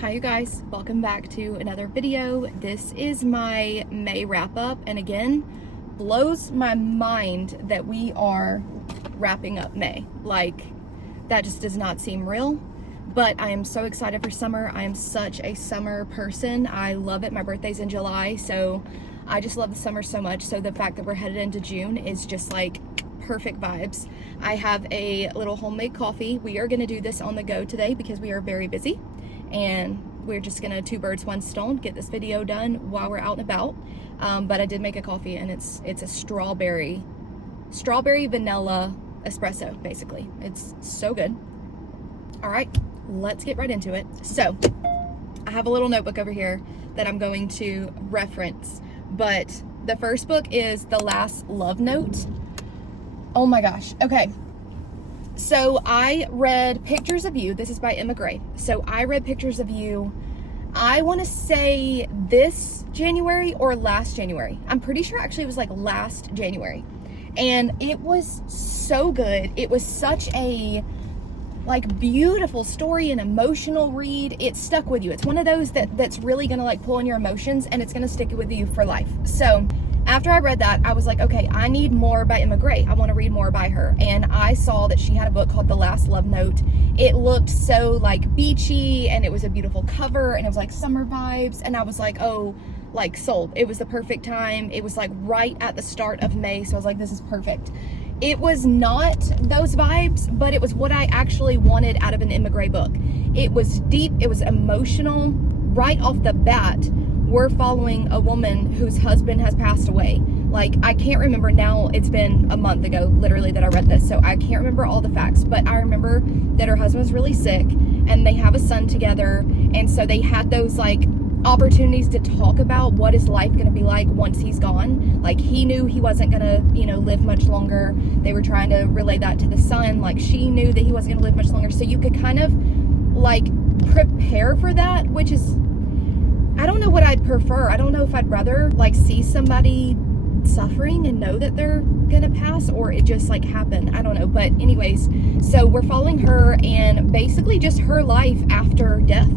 Hi you guys, welcome back to another video. This is my May wrap up, and again, blows my mind that we are wrapping up May. Like, that just does not seem real, but I am so excited for summer. I am such a summer person. I love it. My birthday's in July, so I just love the summer so much. So the fact that we're headed into June is just like perfect vibes. I have a little homemade coffee. We are gonna do this on the go today because we are very busy, and we're just gonna two birds, one stone, get this video done while we're out and about. But I did make a coffee, and it's a strawberry vanilla espresso, basically. It's so good. All right, let's get right into it. So I have a little notebook over here that I'm going to reference, but the first book is The Last Love Note. Oh my gosh. Okay. So I read Pictures of You. This is by Emma Gray. So I read Pictures of You, I want to say this January or last January. I'm pretty sure actually it was like last January. And it was so good. It was such a like beautiful story and emotional read. It stuck with you. It's one of those that's really going to like pull on your emotions, and it's going to stick with you for life. So after I read that, I was like, okay, I need more by Emma Gray. I want to read more by her. And I saw that she had a book called The Last Love Note. It looked so like beachy, and it was a beautiful cover, and it was like summer vibes. And I was like, oh, like sold. It was the perfect time. It was like right at the start of May. So I was like, this is perfect. It was not those vibes, but it was what I actually wanted out of an Emma Gray book. It was deep. It was emotional. Right off the bat, we're following a woman whose husband has passed away. Like, I can't remember now, it's been a month ago, literally, that I read this, so I can't remember all the facts, but I remember that her husband was really sick, and they have a son together, and so they had those, like, opportunities to talk about what is life going to be like once he's gone. Like, he knew he wasn't going to, you know, live much longer. They were trying to relay that to the son. Like, she knew that he wasn't going to live much longer, so you could kind of, like, prepare for that, which is, I don't know what I'd prefer. I don't know if I'd rather like see somebody suffering and know that they're gonna pass, or it just like happen. I don't know. But anyways, so we're following her and basically just her life after death,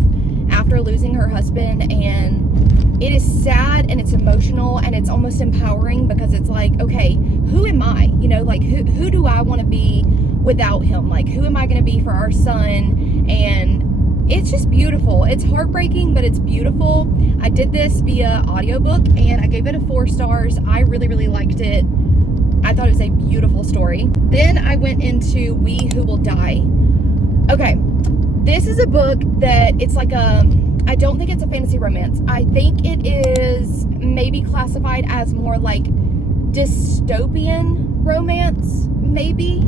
after losing her husband. And it is sad, and it's emotional, and it's almost empowering, because it's like, okay, who am I? You know, like who do I want to be without him? Like, who am I going to be for our son? And it's just beautiful. It's heartbreaking, but it's beautiful. I did this via audiobook, and I gave it a 4 stars. I really, really liked it. I thought it was a beautiful story. Then I went into We Who Will Die. Okay, this is a book that it's like I don't think it's a fantasy romance. I think it is maybe classified as more like dystopian romance, maybe.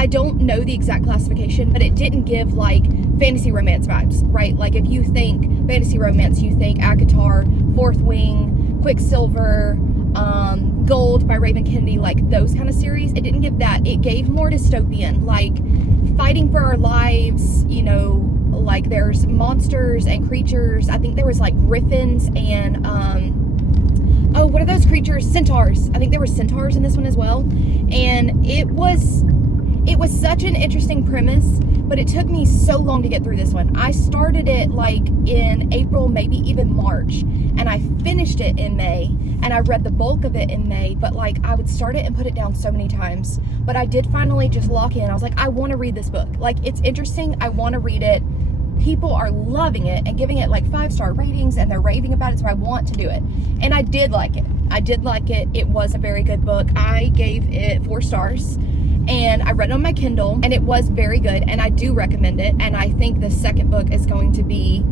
I don't know the exact classification, but it didn't give like fantasy romance vibes, right? Like, if you think fantasy romance, you think ACOTAR, Fourth Wing, Quicksilver, Gold by Raven Kennedy, like those kind of series. It didn't give that. It gave more dystopian, like fighting for our lives, you know, like there's monsters and creatures. I think there was like griffins and, oh, what are those creatures? Centaurs. I think there were centaurs in this one as well. And it was such an interesting premise, but it took me so long to get through this one. I started it like in April, maybe even March, and I finished it in May, and I read the bulk of it in May, but like I would start it and put it down so many times. But I did finally just lock in. I was like, I want to read this book. Like, it's interesting. I want to read it. People are loving it and giving it like 5-star ratings, and they're raving about it, so I want to do it. And I did like it. It was a very good book. I gave it 4 stars. And I read it on my Kindle, and it was very good, and I do recommend it. And I think the second book is going to be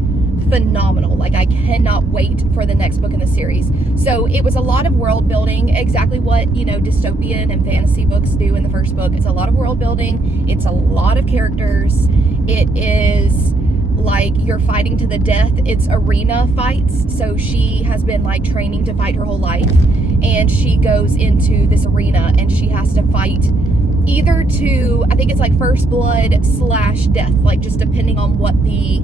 phenomenal. Like, I cannot wait for the next book in the series. So it was a lot of world building, exactly what, you know, dystopian and fantasy books do in the first book. It's a lot of world building. It's a lot of characters. It is like you're fighting to the death. It's arena fights. So she has been like training to fight her whole life, and she goes into this arena, and she has to fight either to, I think it's like first blood / death, like just depending on what the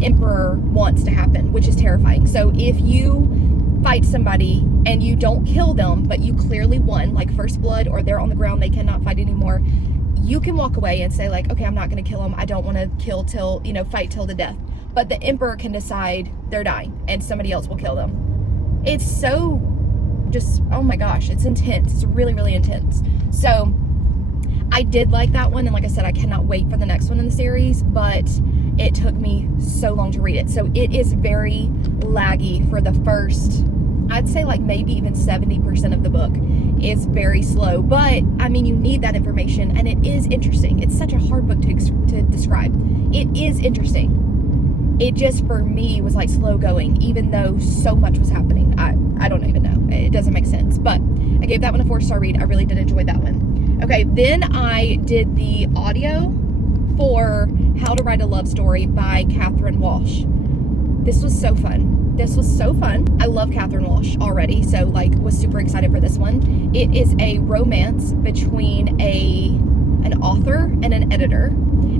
emperor wants to happen, which is terrifying. So if you fight somebody and you don't kill them, but you clearly won, like first blood, or they're on the ground, they cannot fight anymore, you can walk away and say like, okay, I'm not going to kill them. I don't want to kill till, you know, fight till the death. but the emperor can decide they're dying and somebody else will kill them. It's so just, oh my gosh, it's intense. It's really, really intense. So I did like that one, and like I said, I cannot wait for the next one in the series, but it took me so long to read it. So it is very laggy for the first, I'd say like maybe even 70% of the book is very slow. But I mean, you need that information, and it is interesting. It's such a hard book to describe. It is interesting. It just, for me, was like slow going, even though so much was happening. I don't even know. It doesn't make sense. But I gave that one a 4-star read. I really did enjoy that one. Okay, then I did the audio for How to Write a Love Story by Catherine Walsh. This was so fun. This was so fun. I love Catherine Walsh already, so like was super excited for this one. It is a romance between an author and an editor.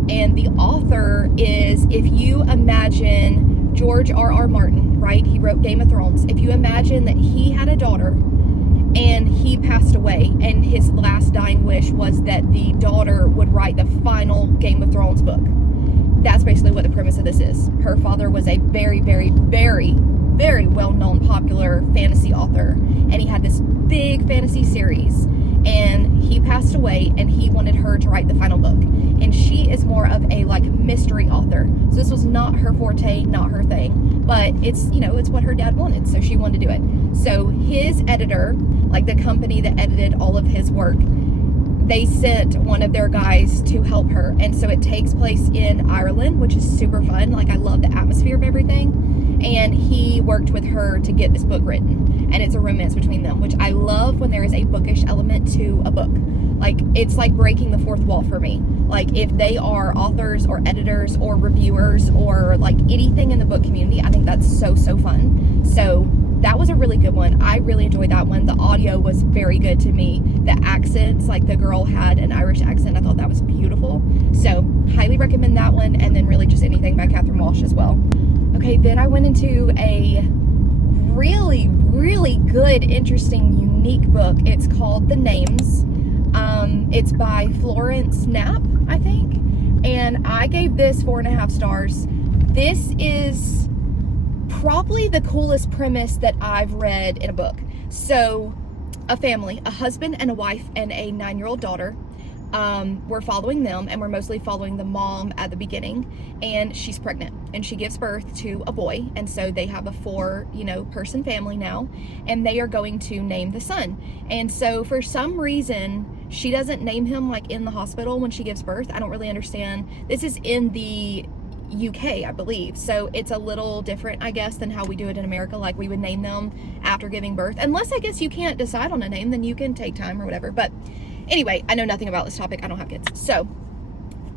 And the author is, if you imagine George R.R. Martin, right? He wrote Game of Thrones. If you imagine that he had a daughter and he passed away, and his last dying wish was that the daughter would write the final Game of Thrones book. That's basically what the premise of this is. Her father was a very, very, very, very well-known popular fantasy author, and he had this big fantasy series, and he passed away, and he wanted her to write the final book. And she is more of a like mystery author, so this was not her forte, not her thing, but it's, you know, it's what her dad wanted, so she wanted to do it. So his editor, like the company that edited all of his work, they sent one of their guys to help her. And so it takes place in Ireland, which is super fun. Like, I love the atmosphere of everything. And he worked with her to get this book written. And it's a romance between them, which I love when there is a bookish element to a book. Like, it's like breaking the fourth wall for me. Like, if they are authors or editors or reviewers or like anything in the book community, I think that's so, so fun. So that was a really good one. I really enjoyed that one. The audio was very good to me. The accents, like the girl had an Irish accent. I thought that was beautiful. So highly recommend that one. And then really just anything by Catherine Walsh as well. Okay, then I went into a really, really good, interesting, unique book. It's called The Names. It's by Florence Knapp, I think. And I gave this 4.5 stars. This is probably the coolest premise that I've read in a book. So a family, a husband and a wife and a 9-year-old daughter. We're following them, and we're mostly following the mom at the beginning, and she's pregnant and she gives birth to a boy. And so they have a 4-person family now, and they are going to name the son. And so for some reason, she doesn't name him like in the hospital when she gives birth. I don't really understand. This is in the UK, I believe. So it's a little different, I guess, than how we do it in America. Like, we would name them after giving birth. Unless, I guess, you can't decide on a name, then you can take time or whatever. But anyway, I know nothing about this topic. I don't have kids. So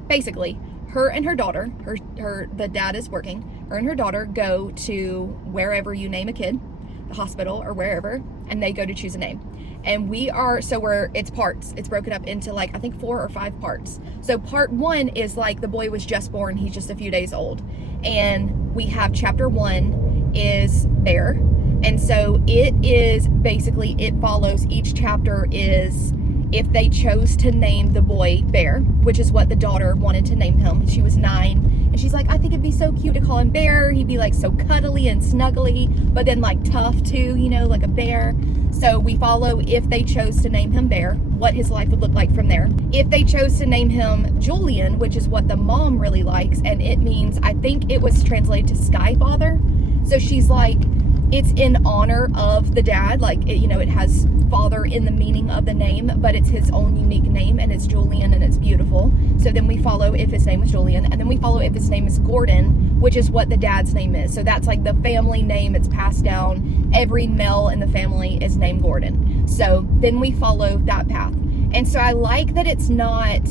basically, her and her daughter, the dad is working, her and her daughter go to wherever you name a kid, the hospital or wherever, and they go to choose a name. And it's parts. It's broken up into like, I think 4 or 5 parts. So part 1 is like the boy was just born. He's just a few days old. And we have chapter 1 is Bear. And so it is basically, it follows, each chapter is if they chose to name the boy Bear, which is what the daughter wanted to name him. She was 9. And she's like, I think it'd be so cute to call him Bear. He'd be like so cuddly and snuggly, but then like tough too, like a bear. So we follow, if they chose to name him Bear, what his life would look like from there. If they chose to name him Julian, which is what the mom really likes, and it means, I think it was translated to Sky Father. So she's like, it's in honor of the dad, like, it has father in the meaning of the name, but it's his own unique name, and it's Julian, and it's beautiful. So then we follow if his name was Julian, and then we follow if his name is Gordon, which is what the dad's name is. So that's like the family name. It's passed down. Every male in the family is named Gordon. So then we follow that path. And so I like that it's not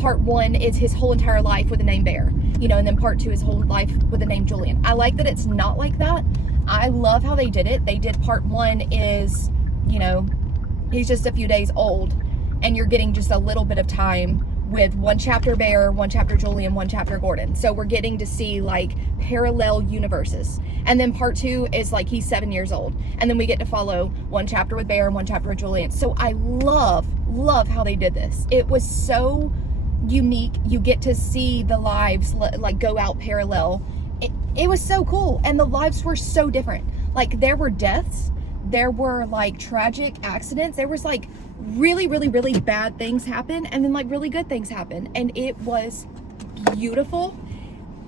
part 1 is his whole entire life with the name Bear, and then part 2 is whole life with the name Julian. I like that it's not like that. I love how they did it. They did part 1 is, he's just a few days old, and you're getting just a little bit of time with 1 chapter Bear, 1 chapter Julian, 1 chapter Gordon. So we're getting to see like parallel universes. And then part 2 is like he's 7 years old, and then we get to follow 1 chapter with Bear and 1 chapter with Julian. So I love how they did this. It was so unique. You get to see the lives like go out parallel it was so cool. And the lives were so different. Like, there were deaths, there were like tragic accidents, there was like really, really, really bad things happen, and then like really good things happen. And it was beautiful.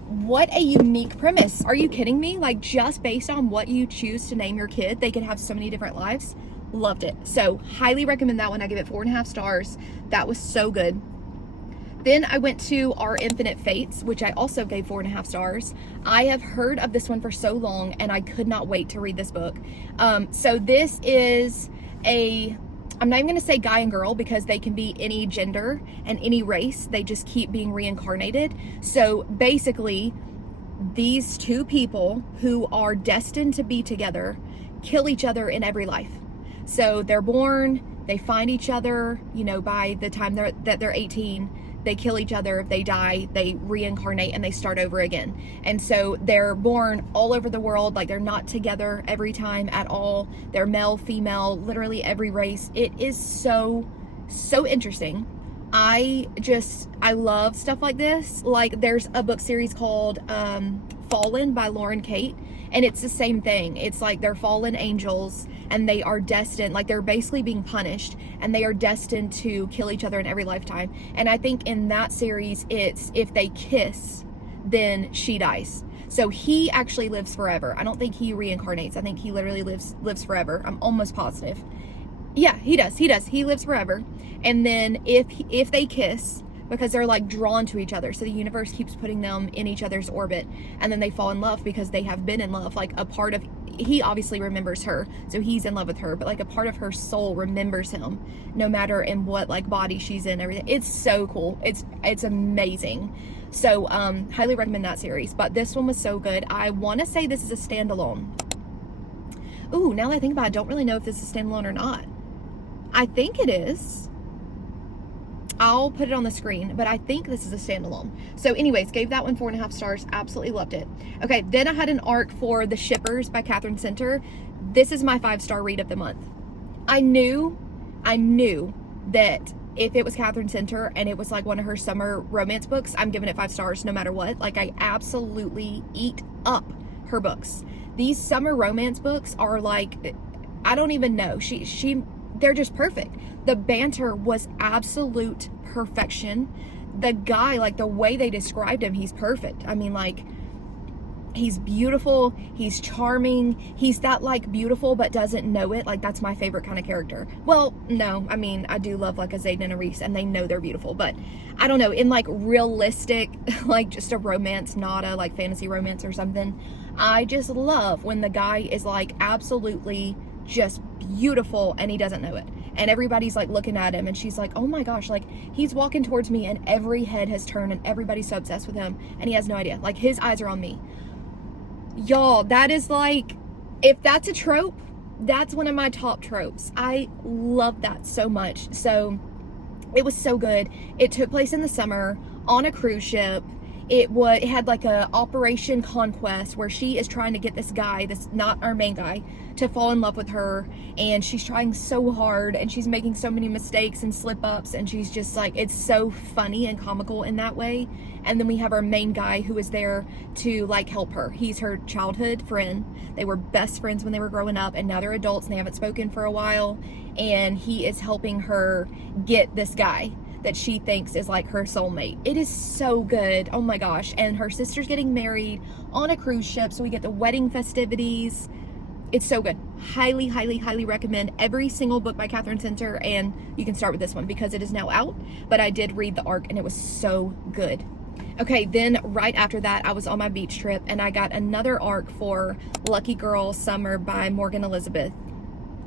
What a unique premise. Are you kidding me? Like, just based on what you choose to name your kid, they could have so many different lives. Loved it. So highly recommend that one. I give it 4.5 stars. That was so good. Then I went to Our Infinite Fates, which I also gave 4.5 stars. I have heard of this one for so long, and I could not wait to read this book. So this is I'm not even going to say guy and girl, because they can be any gender and any race. They just keep being reincarnated. So basically, these two people who are destined to be together kill each other in every life. So they're born, they find each other, you know, by the time that they're 18, they kill each other, they die, they reincarnate, and they start over again. And so they're born all over the world, like they're not together every time at all. They're male, female, literally every race. It is so interesting. I love stuff like this. Like, there's a book series called Fallen by Lauren Kate, and it's the same thing. It's like they're fallen angels, and they are destined, like they're basically being punished, and they are destined to kill each other in every lifetime. And I think in that series, it's if they kiss, then she dies. So he actually lives forever. I don't think he reincarnates. I think he literally lives forever. I'm almost positive. Yeah, he does. He lives forever. And then if they kiss, because they're like drawn to each other, so the universe keeps putting them in each other's orbit, and then they fall in love because they have been in love. Like, a part of, he obviously remembers her, so he's in love with her, but like a part of her soul remembers him, no matter in what like body she's in, everything. It's so cool. It's amazing. So highly recommend that series. But this one was so good. I want to say this is a standalone. Ooh, now that I think about it, I don't really know if this is standalone or not. I think it is. I'll put it on the screen, but I think this is a standalone. So anyways, gave that one 4.5 stars. Absolutely loved it. Okay, then I had an arc for The Shippers by Catherine Center. This is my 5-star read of the month. I knew that if it was Catherine Center and it was like one of her summer romance books, I'm giving it 5 stars no matter what. Like, I absolutely eat up her books. These summer romance books are like, I don't even know. They're just perfect. The banter was absolute perfection. The guy, like the way they described him, he's perfect. I mean, like, he's beautiful, he's charming, he's that like beautiful but doesn't know it. Like, that's my favorite kind of character. Well, no, I mean, I do love like a Zayden and a Reese, and they know they're beautiful, but I don't know, in like realistic, like just a romance, not a like fantasy romance or something, I just love when the guy is like absolutely just beautiful and he doesn't know it, and everybody's like looking at him, and she's like, oh my gosh, like he's walking towards me and every head has turned and everybody's so obsessed with him and he has no idea, like his eyes are on me. Y'all, that is like, if that's a trope, that's one of my top tropes. I love that so much. So it was so good. It took place in the summer on a cruise ship. It had like a Operation Conquest where she is trying to get this guy, this not our main guy, to fall in love with her, and she's trying so hard and she's making so many mistakes and slip ups, and she's just like, it's so funny and comical in that way. And then we have our main guy who is there to like help her. He's her childhood friend. They were best friends when they were growing up, and now they're adults and they haven't spoken for a while, and he is helping her get this guy that she thinks is like her soulmate. It is so good. Oh my gosh. And her sister's getting married on a cruise ship, so we get the wedding festivities. It's so good. Highly, highly, highly recommend every single book by Catherine Center, and you can start with this one because it is now out, but I did read the arc and it was so good. Okay, then right after that, I was on my beach trip and I got another arc for Lucky Girl Summer by Morgan Elizabeth.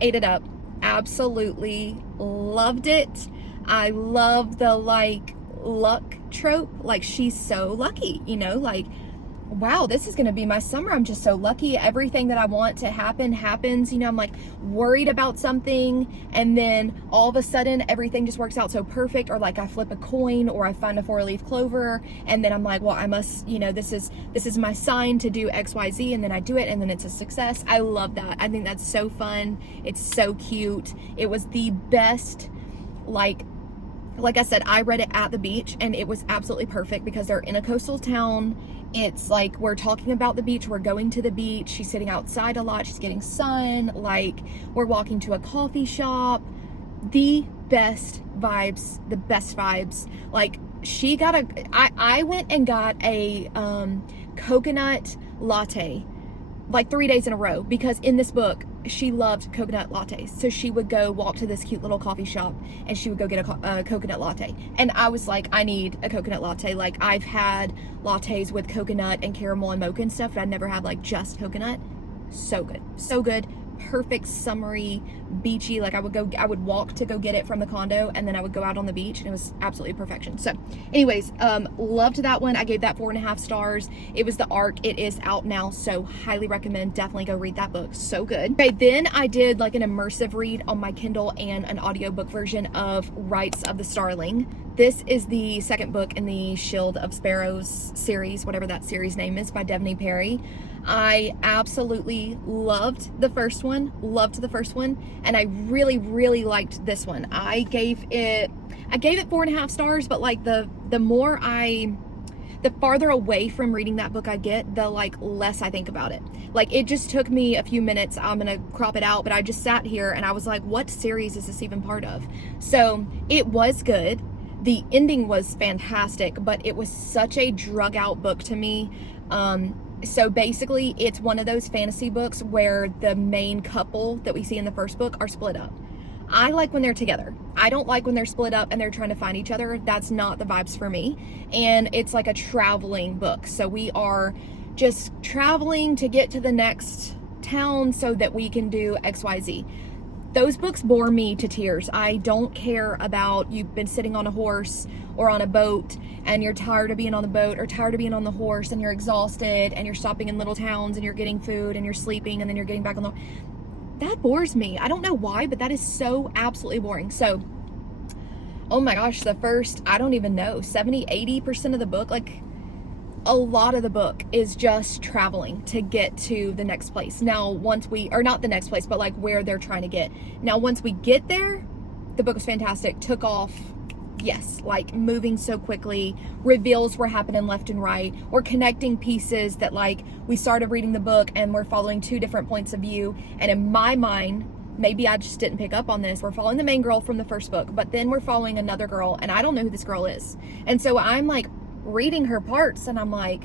Ate it up. Absolutely loved it. I love the like luck trope. Like, she's so lucky, you know, like, wow, this is going to be my summer. I'm just so lucky. Everything that I want to happen happens. You know, I'm like worried about something, and then all of a sudden everything just works out so perfect. Or like I flip a coin, or I find a 4-leaf clover, and then I'm like, well, I must, you know, this is my sign to do XYZ, and then I do it, and then it's a success. I love that. I think that's so fun. It's so cute. It was the best, like I said, I read it at the beach, and it was absolutely perfect because they're in a coastal town. It's like we're talking about the beach, we're going to the beach, she's sitting outside a lot, she's getting sun, like we're walking to a coffee shop. The best vibes, the best vibes. Like I went and got a coconut latte like 3 days in a row, because in this book she loved coconut lattes. So she would go walk to this cute little coffee shop and she would go get a coconut latte. And I was like, I need a coconut latte. Like, I've had lattes with coconut and caramel and mocha and stuff, but I'd never had like just coconut. So good. So good. Perfect, summery, beachy. Like I would walk to go get it from the condo, and then I would go out on the beach, and it was absolutely perfection. So anyways, loved that one. I gave that 4.5 stars. It was The Ark. It is out now, so highly recommend. Definitely go read that book. So good. Okay, then I did like an immersive read on my Kindle and an audiobook version of Rights of the Starling. This is the second book in the Shield of Sparrows series, whatever that series name is, by Devney Perry. I absolutely loved the first one, and I really, really liked this one. I gave it 4.5 stars, but like the farther away from reading that book I get, the like less I think about it. Like, it just took me a few minutes. I'm gonna crop it out, but I just sat here and I was like, what series is this even part of? So it was good. The ending was fantastic, but it was such a drug out book to me. So basically, it's one of those fantasy books where the main couple that we see in the first book are split up. I like when they're together. I don't like when they're split up and they're trying to find each other. That's not the vibes for me. And it's like a traveling book. So we are just traveling to get to the next town so that we can do XYZ. Those books bore me to tears. I don't care about you've been sitting on a horse or on a boat and you're tired of being on the boat or tired of being on the horse and you're exhausted and you're stopping in little towns and you're getting food and you're sleeping and then you're getting back on the... That bores me. I don't know why, but that is so absolutely boring. So, oh my gosh, the first, I don't even know, 70-80% of the book, like a lot of the book is just traveling to get to the next place. Now, once we, or not the next place, but like where they're trying to get. Now, once we get there, the book was fantastic, took off. Yes, like moving so quickly, reveals were happening left and right. We're connecting pieces that like we started reading the book and we're following two different points of view. And in my mind, maybe I just didn't pick up on this. We're following the main girl from the first book, but then we're following another girl and I don't know who this girl is. And so I'm like reading her parts and I'm like,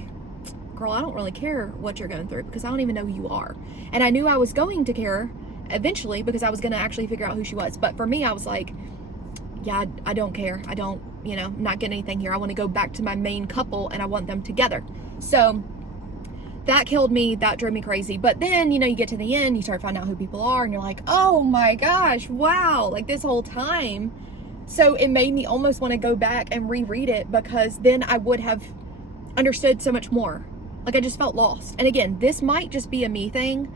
girl, I don't really care what you're going through because I don't even know who you are. And I knew I was going to care eventually because I was going to actually figure out who she was. But for me, I was like, yeah, I don't care. I don't, you know, I'm not getting anything here. I want to go back to my main couple and I want them together. So that killed me. That drove me crazy. But then, you know, you get to the end, you start finding out who people are and you're like, oh my gosh, wow, like this whole time. So it made me almost want to go back and reread it because then I would have understood so much more. Like I just felt lost. And again, this might just be a me thing.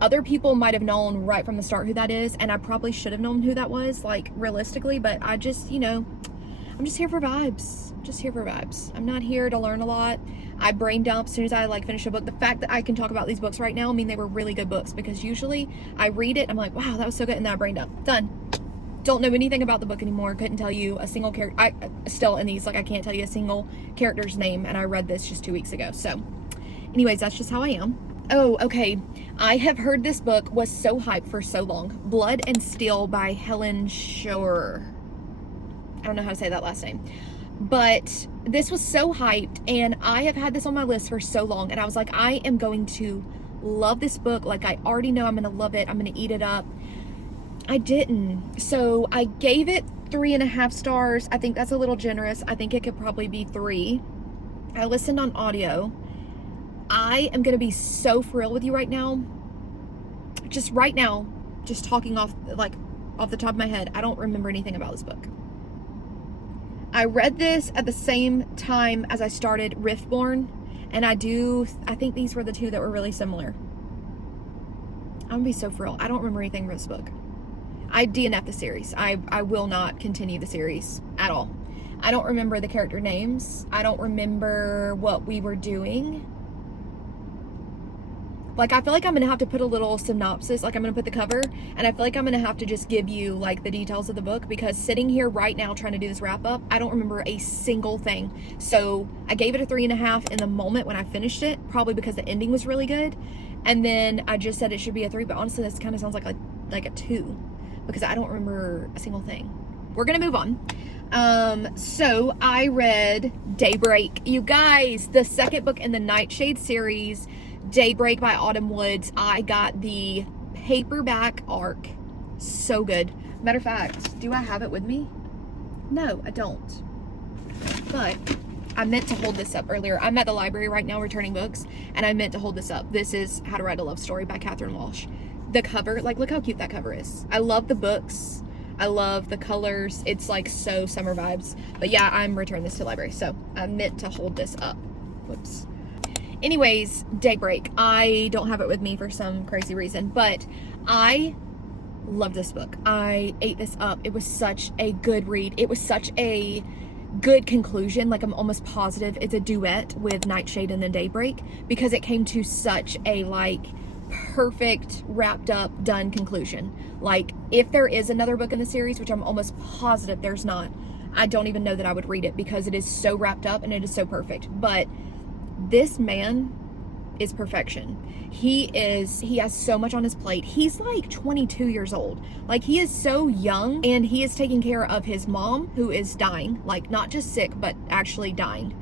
Other people might have known right from the start who that is, and I probably should have known who that was, like, realistically, but I just, you know, I'm just here for vibes. Just here for vibes. I'm not here to learn a lot. I brain dump as soon as I, like, finish a book. The fact that I can talk about these books right now mean they were really good books, because usually I read it, I'm like, wow, that was so good, and then I brain dump. Done. Don't know anything about the book anymore. Couldn't tell you a single character. I still, in these, like, I can't tell you a single character's name, and I read this just 2 weeks ago. So, anyways, that's just how I am. Oh, okay. I have heard this book was so hyped for so long. Blood and Steel by Helen Shore. I don't know how to say that last name. But this was so hyped, and I have had this on my list for so long, and I was like, I am going to love this book. Like, I already know I'm going to love it. I'm going to eat it up. I didn't. So I gave it 3.5 stars. I think that's a little generous. I think it could probably be 3. I listened on audio. I am going to be so for real with you right now. Just right now, just talking off the top of my head, I don't remember anything about this book. I read this at the same time as I started Riftborn, and I think these were the two that were really similar. I'm going to be so for real. I don't remember anything about this book. I DNF the series. I will not continue the series at all. I don't remember the character names. I don't remember what we were doing. Like, I feel like I'm gonna have to put a little synopsis, like I'm gonna put the cover, and I feel like I'm gonna have to just give you like the details of the book, because sitting here right now trying to do this wrap up, I don't remember a single thing. So I gave it a 3.5 in the moment when I finished it, probably because the ending was really good. And then I just said it should be a 3, but honestly this kind of sounds like a 2, because I don't remember a single thing. We're gonna move on. So I read Daybreak. You guys, the second book in the Nightshade series, Daybreak by Autumn Woods. I got the paperback arc. So good. Matter of fact, do I have it with me? No, I don't. But I meant to hold this up earlier. I'm at the library right now returning books, and I meant to hold this up. This is How to Write a Love Story by Catherine Walsh. The cover, like, look how cute that cover is. I love the books. I love the colors. It's like so summer vibes. But yeah, I'm returning this to the library, so I meant to hold this up. Whoops. Anyways, Daybreak. I don't have it with me for some crazy reason, but I love this book. I ate this up. It was such a good read. It was such a good conclusion. Like, I'm almost positive it's a duet with Nightshade and then Daybreak, because it came to such a like perfect wrapped up done conclusion. Like, if there is another book in the series, which I'm almost positive there's not, I don't even know that I would read it, because it is so wrapped up and it is so perfect. But this man is perfection. He has so much on his plate. He's like 22 years old. Like, he is so young, and he is taking care of his mom, who is dying, like not just sick, but actually dying.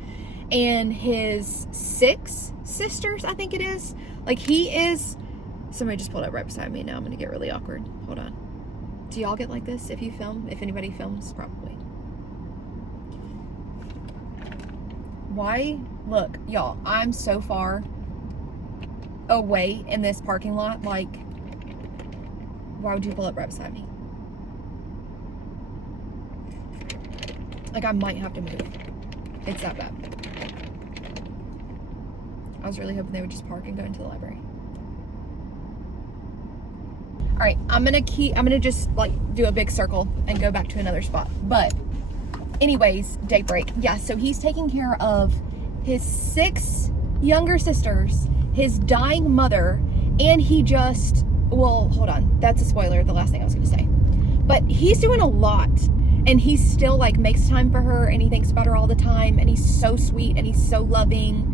And his 6 sisters, I think it is. Like, he is, somebody just pulled up right beside me. Now I'm gonna get really awkward. Hold on. Do y'all get like this if you film? If anybody films? Probably. Why? Look, y'all, I'm so far away in this parking lot. Like, why would you pull up right beside me? Like, I might have to move. It's that bad. I was really hoping they would just park and go into the library. All right, I'm gonna just like do a big circle and go back to another spot. But anyways, Daybreak. Yeah, so he's taking care of his 6 younger sisters, his dying mother, and he just, well, hold on. That's a spoiler, the last thing I was gonna say. But he's doing a lot, and he still like makes time for her, and he thinks about her all the time, and he's so sweet, and he's so loving.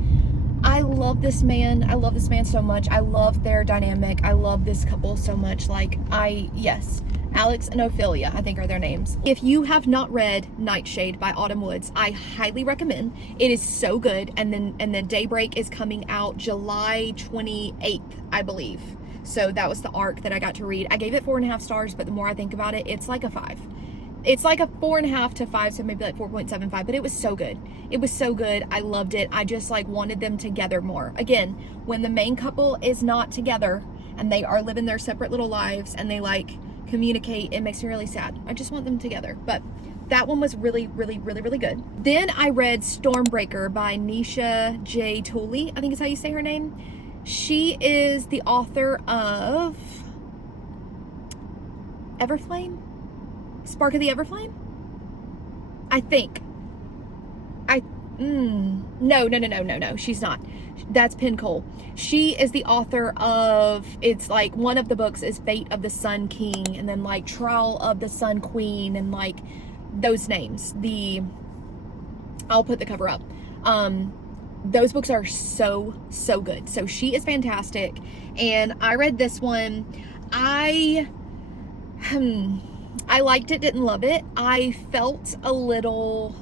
I love this man. I love this man so much. I love their dynamic. I love this couple so much. Like, yes. Alex and Ophelia, I think, are their names. If you have not read Nightshade by Autumn Woods, I highly recommend. It is so good. And then Daybreak is coming out July 28th, I believe. So that was the arc that I got to read. I gave it 4.5 stars, but the more I think about it, it's like a 5. It's like a 4.5 to 5, so maybe like 4.75, but it was so good. It was so good. I loved it. I just like wanted them together more. Again, when the main couple is not together and they are living their separate little lives and they like communicate, it makes me really sad. I just want them together. But that one was really, really, really, really good. Then I read Stormbreaker by Nisha J. Tooley, I think is how you say her name. She is the author of Everflame? Spark of the Everflame? I think. No, she's not. That's Penn Cole. She is the author of, it's like, one of the books is Fate of the Sun King, and then like Trial of the Sun Queen, and like those names. I'll put the cover up. Those books are so good. So she is fantastic. And I read this one. I liked it, didn't love it. I felt a little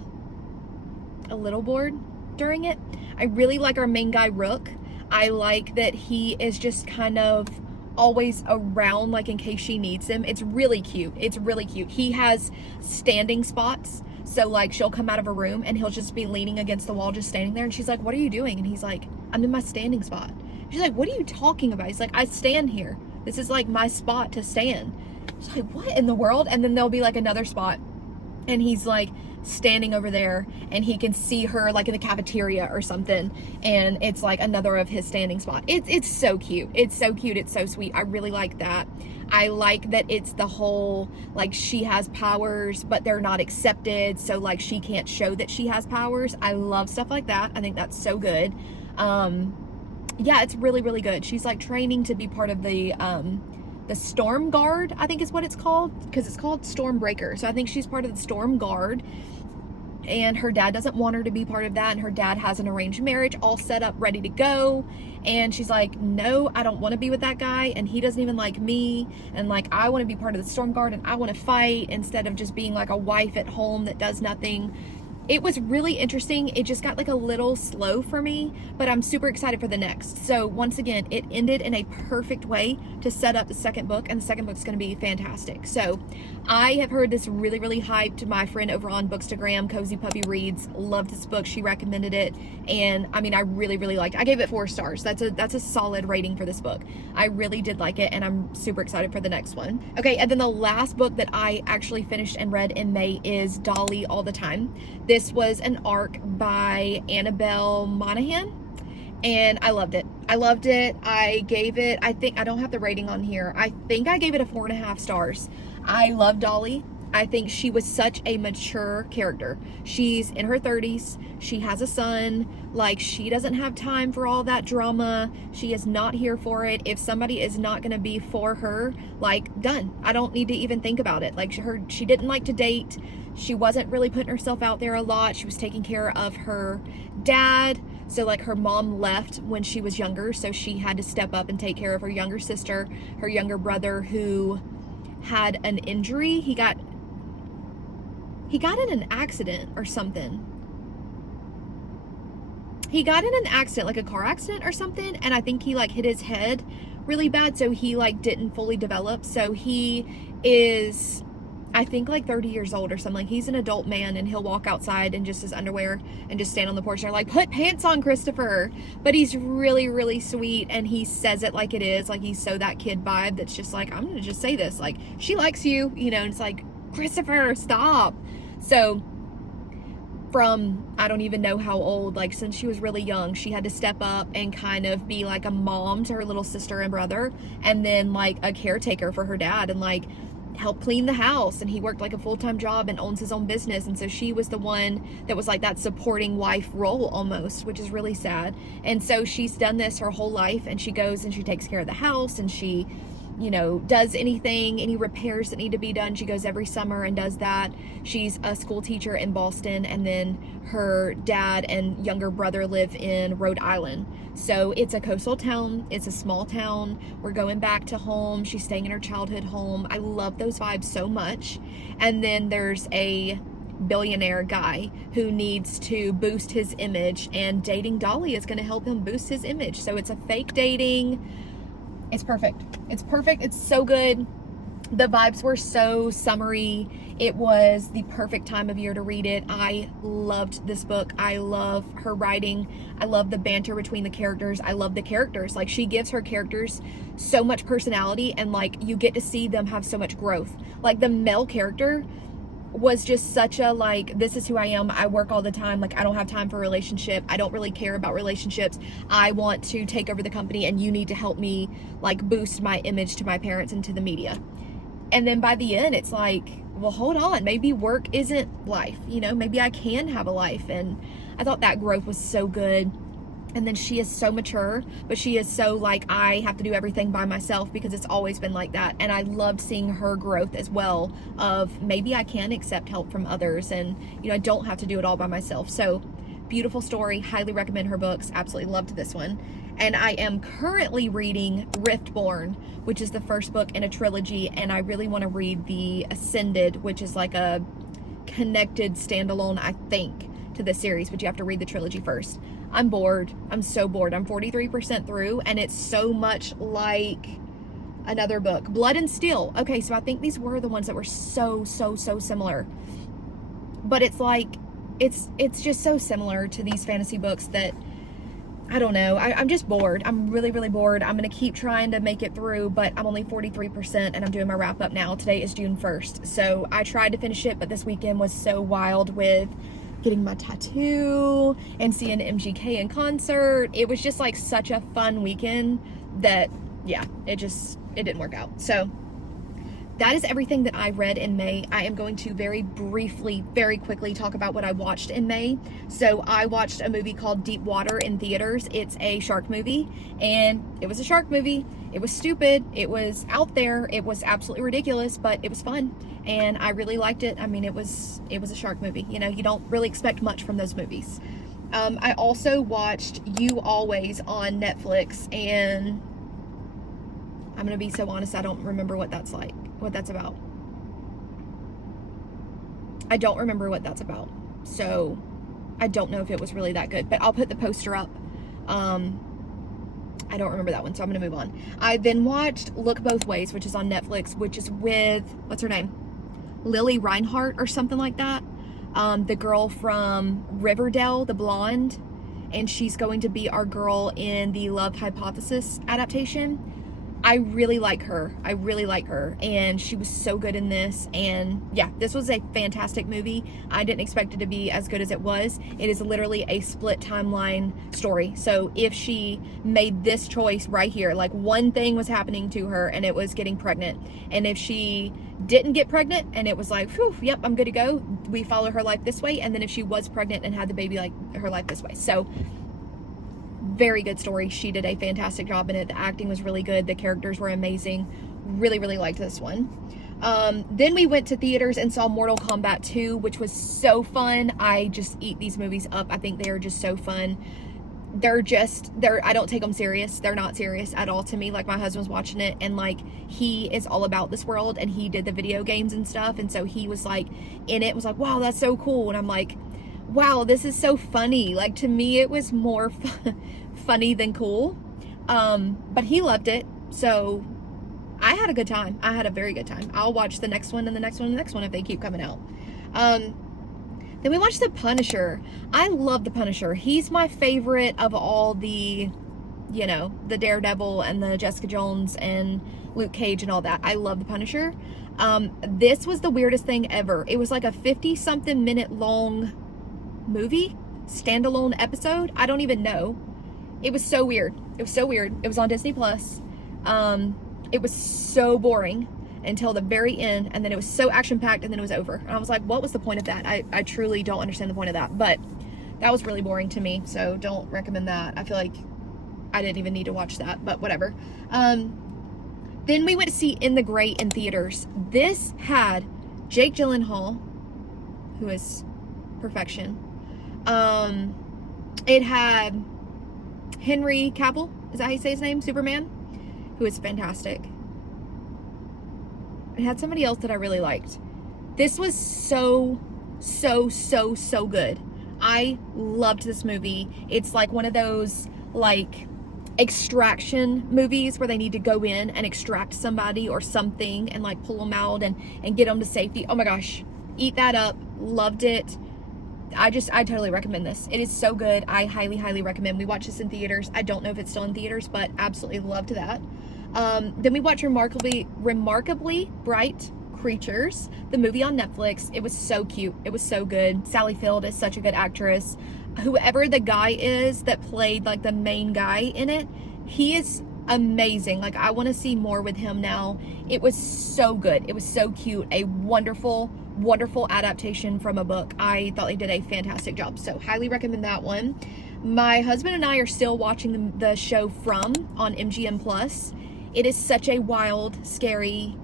bored during it. I really like our main guy, Rook. I like that he is just kind of always around, like in case she needs him. It's really cute. It's really cute. He has standing spots. So like she'll come out of a room and he'll just be leaning against the wall, just standing there. And she's like, "What are you doing?" And he's like, "I'm in my standing spot." She's like, "What are you talking about?" He's like, "I stand here. This is like my spot to stand." She's like, "What in the world?" And then there'll be like another spot and he's like standing over there and he can see her like in the cafeteria or something, and it's like another of his standing spot. It's so cute. It's so cute. It's so sweet. I really like that. I like that it's the whole, like, she has powers, but they're not accepted, so, like, she can't show that she has powers. I love stuff like that. I think that's so good. Yeah, it's really, really good. She's like training to be part of the Storm Guard, I think is what it's called, because it's called Stormbreaker. So I think she's part of the Storm Guard, and her dad doesn't want her to be part of that, and her dad has an arranged marriage all set up, ready to go, and she's like, no, I don't want to be with that guy, and he doesn't even like me, and like, I want to be part of the Storm Guard, and I want to fight instead of just being like a wife at home that does nothing. It was really interesting. It just got like a little slow for me, but I'm super excited for the next. So once again, it ended in a perfect way to set up the second book, and the second book's going to be fantastic. So I have heard this really, really hyped. My friend over on Bookstagram, Cozy Puppy Reads, loved this book. She recommended it, and I mean, I really, really liked it. I gave it 4 stars. That's a solid rating for this book. I really did like it, and I'm super excited for the next one. Okay, and then the last book that I actually finished and read in May is Dolly All the Time. This was an arc by Annabelle Monaghan, and I loved it. I gave it, I think, I don't have the rating on here. I think I gave it a 4.5 stars. I love Dolly. I think she was such a mature character. She's in her 30s. She has a son. Like, she doesn't have time for all that drama. She is not here for it. If somebody is not going to be for her, like, done. I don't need to even think about it. Like, she didn't like to date. She wasn't really putting herself out there a lot. She was taking care of her dad. So like, her mom left when she was younger, so she had to step up and take care of her younger sister, her younger brother, who had an injury. He got in an accident or something. He got in an accident, like a car accident or something, and I think he like hit his head really bad, so he like didn't fully develop. So he is, I think, like 30 years old or something. Like, he's an adult man, and he'll walk outside in just his underwear and just stand on the porch, and they're like, put pants on, Christopher. But he's really, really sweet, and he says it like it is. Like, he's so that kid vibe that's just like, I'm gonna just say this, like, she likes you, you know, and it's like, Christopher, stop. So from, I don't even know how old, like, since she was really young, she had to step up and kind of be like a mom to her little sister and brother, and then like a caretaker for her dad, and like help clean the house. And he worked like a full-time job and owns his own business, and so she was the one that was like that supporting wife role almost, which is really sad. And so she's done this her whole life, and she goes and she takes care of the house, and she, you know, does any repairs that need to be done. She goes every summer and does that. She's a school teacher in Boston, and then her dad and younger brother live in Rhode Island. So it's a coastal town. It's a small town. We're going back to home. She's staying in her childhood home. I love those vibes so much. And then there's a billionaire guy who needs to boost his image, and dating Dolly is going to help him boost his image. So it's a fake dating. It's perfect. It's perfect. It's so good. The vibes were so summery. It was the perfect time of year to read it. I loved this book. I love her writing. I love the banter between the characters. I love the characters. Like, she gives her characters so much personality, and like, you get to see them have so much growth. Like, the male character was just such a like, this is who I am. I work all the time. Like, I don't have time for a relationship. I don't really care about relationships. I want to take over the company, and you need to help me like boost my image to my parents and to the media. And then by the end, it's like, well, hold on, maybe work isn't life, you know, maybe I can have a life. And I thought that growth was so good. And then she is so mature, but she is so like, I have to do everything by myself, because it's always been like that. And I loved seeing her growth as well, of maybe I can accept help from others, and, you know, I don't have to do it all by myself. So beautiful story. Highly recommend her books. Absolutely loved this one. And I am currently reading Riftborn, which is the first book in a trilogy. And I really want to read the Ascended, which is like a connected standalone, I think, to the series, but you have to read the trilogy first. I'm bored. I'm so bored. I'm 43% through, and it's so much like another book, Blood and Steel. Okay, so I think these were the ones that were so similar, but it's like, it's just so similar to these fantasy books that I don't know. I'm just bored. I'm really bored. I'm going to keep trying to make it through, but I'm only 43%, and I'm doing my wrap up now. Today is June 1st. So I tried to finish it, but this weekend was so wild with getting my tattoo and seeing MGK in concert. It was just like such a fun weekend that, yeah, it didn't work out. So that is everything that I read in May. I am going to very briefly, very quickly talk about what I watched in May. So I watched a movie called Deep Water in theaters. It's a shark movie, and it was a shark movie. It was stupid. It was out there. It was absolutely ridiculous, but it was fun, and I really liked it. I mean, it was a shark movie. You know, you don't really expect much from those movies. I also watched You Always on Netflix, and I'm gonna be so honest, I don't remember what that's like, what that's about. I don't remember what that's about, so I don't know if it was really that good, but I'll put the poster up. I don't remember that one, so I'm gonna move on. I then watched Look Both Ways, which is on Netflix, which is with, what's her name? Lily Reinhart or something like that. The girl from Riverdale, the blonde, and she's going to be our girl in the Love Hypothesis adaptation. I really like her. I really like her, and she was so good in this. And yeah, this was a fantastic movie. I didn't expect it to be as good as it was. It is literally a split timeline story. So if she made this choice right here, like one thing was happening to her and it was getting pregnant, and if she didn't get pregnant and it was like, whew, yep, I'm good to go, we follow her life this way. And then if she was pregnant and had the baby, like her life this way. So very good story. She did a fantastic job in it. The acting was really good. The characters were amazing. Really, really liked this one. Then we went to theaters and saw Mortal Kombat 2, which was so fun. I just eat these movies up. I think they are just so fun. I don't take them serious. They're not serious at all to me. Like, my husband was watching it, and like, he is all about this world, and he did the video games and stuff, and so he was like in it, was like, wow, that's so cool. And I'm like, wow, this is so funny. Like, to me it was more funny than cool. But he loved it, so I had a good time. I had a very good time. I'll watch the next one and the next one and the next one if they keep coming out. Then we watched The Punisher. I love The Punisher. He's my favorite of all the, you know, the Daredevil and the Jessica Jones and Luke Cage and all that. I love The Punisher. This was the weirdest thing ever. It was like a 50-something minute long movie, standalone episode. I don't even know. It was so weird. It was so weird. It was on Disney Plus. It was so boring until the very end, and then it was so action-packed, and then it was over. And I was like, what was the point of that? I truly don't understand the point of that, but that was really boring to me, so don't recommend that. I feel like I didn't even need to watch that, but whatever. Then we went to see In the Great in theaters. This had Jake Gyllenhaal, who is perfection. It had Henry Cavill, is that how you say his name? Superman, who is fantastic. It had somebody else that I really liked. This was so good. I loved this movie. It's like one of those like extraction movies where they need to go in and extract somebody or something and like pull them out and get them to safety. Oh my gosh, eat that up. Loved it. I totally recommend this. It is so good. I highly recommend. We watched this in theaters. I don't know if it's still in theaters, but absolutely loved that. Then we watched Remarkably Bright Creatures, the movie on Netflix. It was so cute. It was so good. Sally Field is such a good actress. Whoever the guy is that played like the main guy in it, he is amazing. Like, I want to see more with him now. It was so good. It was so cute. A wonderful adaptation from a book. I thought they did a fantastic job, so highly recommend that one. My husband and I are still watching the show From on MGM Plus. It is such a wild, scary,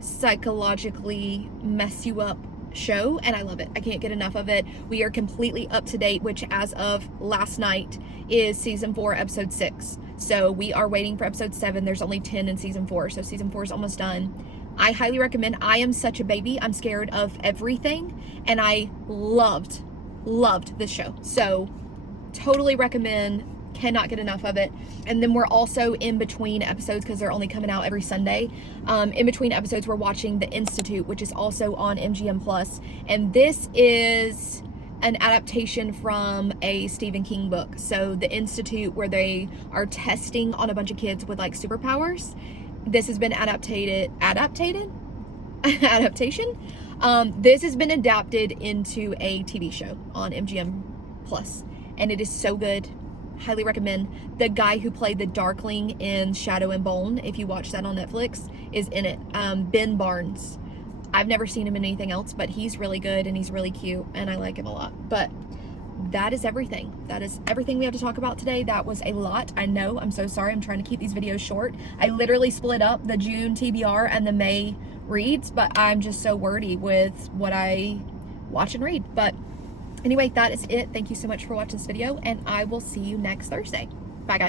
psychologically mess you up show, and I love it. I can't get enough of it. We are completely up to date, which as of last night is season 4 episode 6. So we are waiting for episode 7. There's only 10 in season 4, so season 4 is almost done. I highly recommend. I am such a baby. I'm scared of everything, and I loved this show. So totally recommend. Cannot get enough of it. And then we're also in between episodes, because they're only coming out every Sunday. In between episodes, we're watching The Institute, which is also on MGM Plus, and this is an adaptation from a Stephen King book. So The Institute, where they are testing on a bunch of kids with like superpowers. This has been adaptation. This has been adapted into a TV show on MGM Plus, and it is so good. highly recommend. The guy who played the Darkling in Shadow and Bone, if you watch that on Netflix, is in it. Ben Barnes. I've never seen him in anything else, but he's really good and he's really cute and I like him a lot. But that is everything. That is everything we have to talk about today. That was a lot. I know. I'm so sorry. I'm trying to keep these videos short. I literally split up the June TBR and the May reads, but I'm just so wordy with what I watch and read. But anyway, that is it. Thank you so much for watching this video, and I will see you next Thursday. Bye, guys.